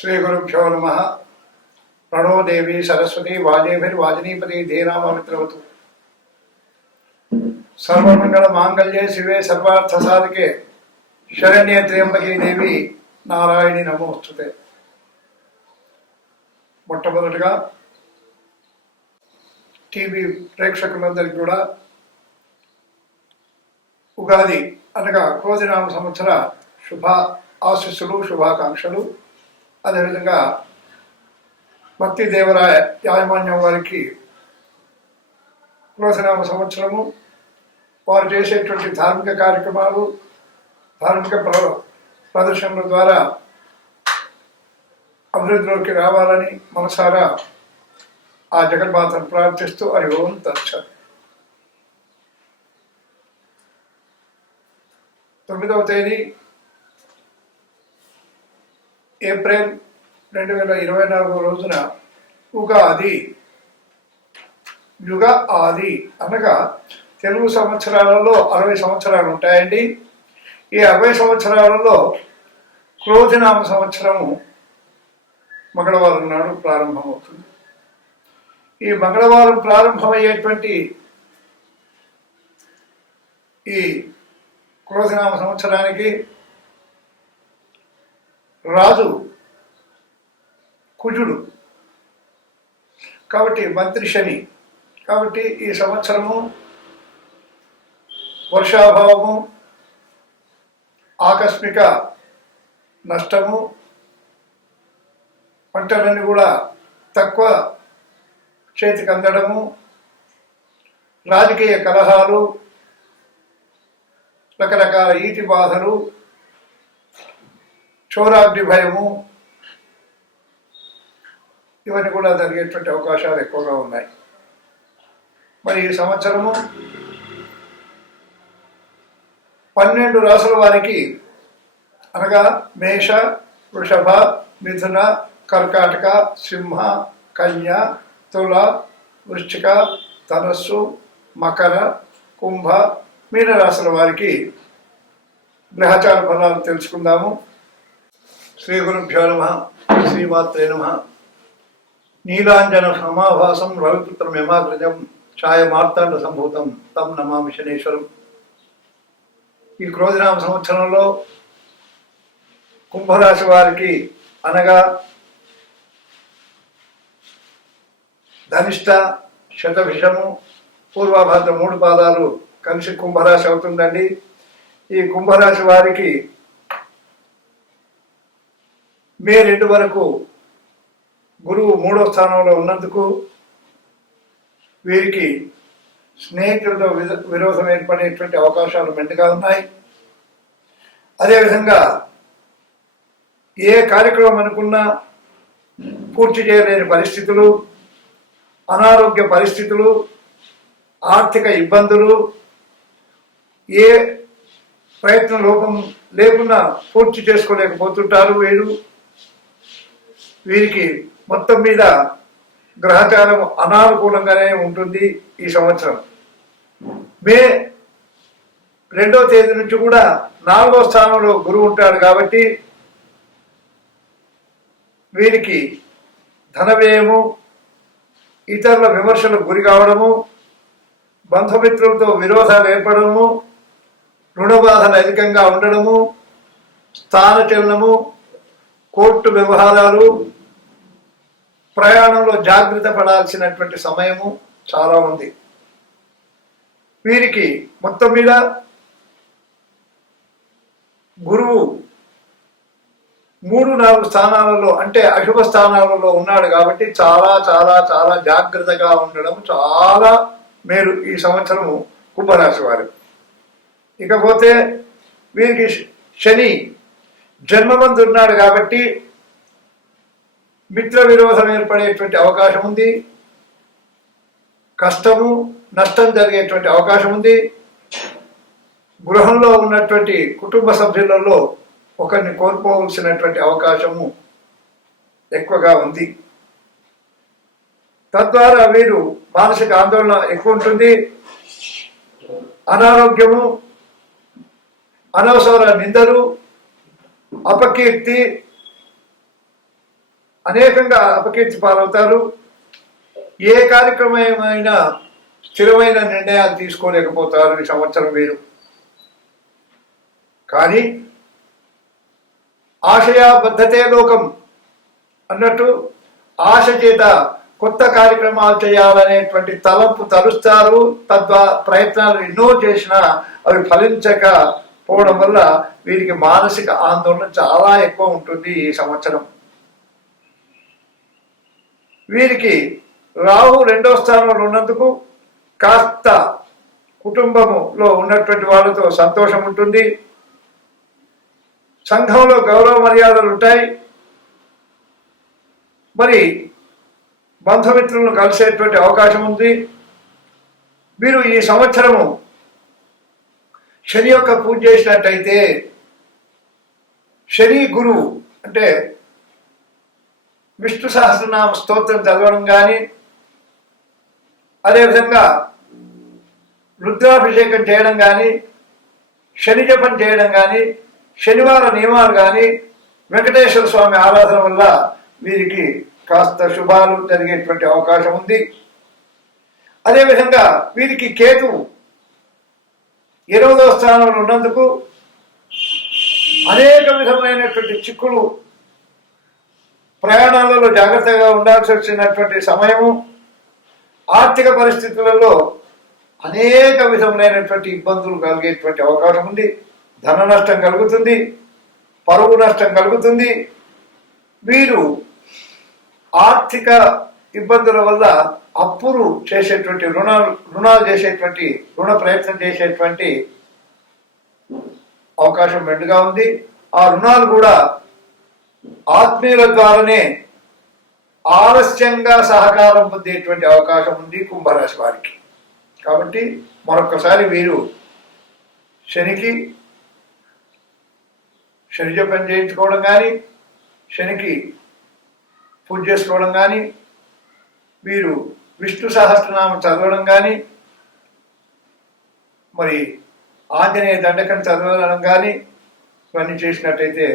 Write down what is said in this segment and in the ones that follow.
శ్రీ గురుభ్యో నమ. ప్రణో దేవి సరస్వతి వాజేభిర్వాజినీపతి ధీనామమిత్రవతు. సర్వమంగళ మాంగళ్యే శివే సర్వార్థ సాధకే శరణ్యే త్ర్యంబకే దేవి నారాయణి నమోస్తుతే. మొట్టమొదటిగా టీవీ ప్రేక్షకులందరికీ కూడా ఉగాది అనగా క్రోధినామ సంవత్సర శుభ ఆశీస్సులు, శుభాకాంక్షలు. అదేవిధంగా భక్తి దేవరాయ యాజమాన్యం వారికి క్రోధినామ సంవత్సరము వారు చేసేటువంటి ధార్మిక కార్యక్రమాలు, ధార్మిక ప్రదర్శనల ద్వారా అభివృద్ధిలోకి రావాలని మనసారా ఆ జగన్మాతను ప్రార్థిస్తూ హరి ఓం తత్సత్. 9వ తేదీ ఏప్రిల్ 2024 రోజున ఉగాది. యుగ ఆది అనగా తెలుగు సంవత్సరాలలో 60 సంవత్సరాలు ఉంటాయండి. ఈ 60 సంవత్సరాలలో క్రోధినామ సంవత్సరము మంగళవారం నాడు ప్రారంభమవుతుంది. ఈ మంగళవారం ప్రారంభమయ్యేటువంటి ఈ క్రోధినామ సంవత్సరానికి రాజు కుజుడు కాబట్టి మంత్రి శని. కాబట్టి ఈ సంవత్సరము వర్షాభావము, ఆకస్మిక నష్టము, పంటలన్నీ కూడా తక్కువ చేతికి అందడము, రాజకీయ కలహాలు, రకరకాల ఈతి బాధలు, చోరాగ్ని భయము, ఇవన్నీ కూడా జరిగేటువంటి అవకాశాలు ఎక్కువగా ఉన్నాయి. మరి ఈ సంవత్సరము 12 రాసుల వారికి అనగా మేష, వృషభ, మిథున, కర్కాటక, సింహ, కన్య, తుల, వృశ్చిక, ధనస్సు, మకర, కుంభ, మీన రాశుల వారికి గ్రహచార ఫలాలు తెలుసుకుందాము. శ్రీ గురుభ్యో నమః. శ్రీమాత్రే నమః. నీలాంజన సమాభాసం రవిపుత్రం యమాగ్రజం ఛాయ మార్తాండ సంభూతం తం నమామి శనేశ్వరం. ఈ క్రోధినామ సంవత్సరంలో కుంభరాశి వారికి అనగా ధనిష్ట, శతభిషము, పూర్వభాద్ర 3 పాదాలు కలిసి కుంభరాశి అవుతుందండి. ఈ కుంభరాశి వారికి మే 2 వరకు గురువు 3వ స్థానంలో ఉన్నందుకు వీరికి స్నేహితులతో విరోధం ఏర్పడేటువంటి అవకాశాలు మెండుగా ఉన్నాయి. అదేవిధంగా ఏ కార్యక్రమం అనుకున్నా పూర్తి చేయలేని పరిస్థితులు, అనారోగ్య పరిస్థితులు, ఆర్థిక ఇబ్బందులు, ఏ ప్రయత్న లోపం లేకుండా పూర్తి చేసుకోలేకపోతుంటారు. వీరికి మొత్తం మీద గ్రహచారం అనానుకూలంగానే ఉంటుంది. ఈ సంవత్సరం మే 2వ తేదీ నుంచి కూడా 4వ స్థానంలో గురువు ఉంటాడు కాబట్టి వీరికి ధన వ్యయము, ఇతరుల విమర్శలకు గురి కావడము, బంధుమిత్రులతో విరోధాలు ఏర్పడము, రుణ బాధలు అధికంగా ఉండడము, స్థానచలనము, కోర్టు వ్యవహారాలు, ప్రయాణంలో జాగ్రత్త పడాల్సినటువంటి సమయము చాలా ఉంది. వీరికి మొత్తం మీద గురువు 3-4 స్థానాలలో అంటే అశుభ స్థానాలలో ఉన్నాడు కాబట్టి చాలా చాలా చాలా జాగ్రత్తగా ఉండడం చాలా మేలు ఈ సంవత్సరము కుంభరాశి వారు. ఇకపోతే వీరికి శని జన్మమందు ఉన్నాడు కాబట్టి మిత్ర విరోధం ఏర్పడేటువంటి అవకాశం ఉంది. కష్టము, నష్టం జరిగేటువంటి అవకాశం ఉంది. గృహంలో ఉన్నటువంటి కుటుంబ సభ్యులలో ఒకరిని కోల్పోవలసినటువంటి అవకాశము ఎక్కువగా ఉంది. తద్వారా వీరు మానసిక ఆందోళన ఎక్కువ ఉంటుంది. అనారోగ్యము, అనవసర నిందలు, అపకీర్తి, అనేకంగా అపకీర్తి పాలవుతారు. ఏ కార్యక్రమమైనా స్థిరమైన నిర్ణయాలు తీసుకోలేకపోతారు ఈ సంవత్సరం వీరు. కానీ ఆశయాబద్ధతే లోకం అన్నట్టు ఆశ చేత కొత్త కార్యక్రమాలు చేయాలనేటువంటి తలంపు తలుస్తారు. తద్వారా ప్రయత్నాలు ఎన్నో చేసినా అవి ఫలించకపోవడం వల్ల వీరికి మానసిక ఆందోళన చాలా ఎక్కువ ఉంటుంది ఈ సంవత్సరం. వీరికి రాహు 2వ స్థానంలో ఉన్నందుకు కాస్త కుటుంబములో ఉన్నటువంటి వాళ్ళతో సంతోషం ఉంటుంది. సంఘంలో గౌరవ మర్యాదలు ఉంటాయి. మరి బంధుమిత్రులను కలిసేటువంటి అవకాశం ఉంది. మీరు ఈ సంవత్సరము శని యొక్క పూజ చేసినట్టయితే శని గురువు అంటే విష్ణు సహస్రనామ స్తోత్రం చదవడం కానీ, అదేవిధంగా రుద్రాభిషేకం చేయడం కానీ, శని జపం చేయడం కానీ, శనివార నియమాలు కానీ, వెంకటేశ్వర స్వామి ఆరాధన వల్ల వీరికి కాస్త శుభాలు జరిగేటువంటి అవకాశం ఉంది. అదేవిధంగా వీరికి కేతువు 8వ స్థానంలో ఉన్నందుకు అనేక విధమైనటువంటి చిక్కులు, ప్రయాణాలలో జాగ్రత్తగా ఉండాల్సి వచ్చినటువంటి సమయము, ఆర్థిక పరిస్థితులలో అనేక విధములైనటువంటి ఇబ్బందులు కలిగేటువంటి అవకాశం ఉంది. ధన నష్టం కలుగుతుంది, పరువు నష్టం కలుగుతుంది. వీరు ఆర్థిక ఇబ్బందుల వల్ల అప్పులు చేసేటువంటి రుణాలు చేసేటువంటి రుణ ప్రయత్నం చేసేటువంటి అవకాశం మెండుగా ఉంది. ఆ రుణాలు కూడా ఆత్మీయుల ద్వారానే ఆలస్యంగా సహకారం పొందేటువంటి అవకాశం ఉంది కుంభరాశి వారికి. కాబట్టి మరొకసారి వీరు శనికి శని జపం చేయించుకోవడం కానీ, శనికి పూజ చేసుకోవడం కానీ, వీరు విష్ణు సహస్రనామం చదవడం కానీ, మరి ఆంజనేయ దండకం చదవడం కానీ ఇవన్నీ చేసినట్టయితే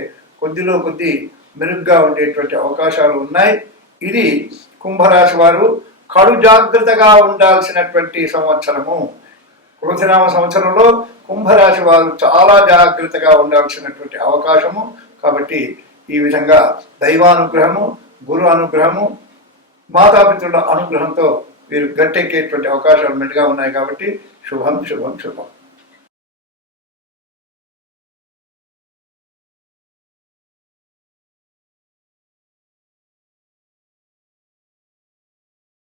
కొద్దిలో కొద్ది మెరుగ్గా ఉండేటువంటి అవకాశాలు ఉన్నాయి. ఇది కుంభరాశి వారు కడు జాగ్రత్తగా ఉండాల్సినటువంటి సంవత్సరము. క్రోధినామ సంవత్సరంలో కుంభరాశి వారు చాలా జాగ్రత్తగా ఉండాల్సినటువంటి అవకాశము. కాబట్టి ఈ విధంగా దైవానుగ్రహము, గురు అనుగ్రహము, మాతాపితృల అనుగ్రహంతో వీరు గట్టెక్కేటువంటి అవకాశాలు మెండుగా ఉన్నాయి. కాబట్టి శుభం శుభం శుభం.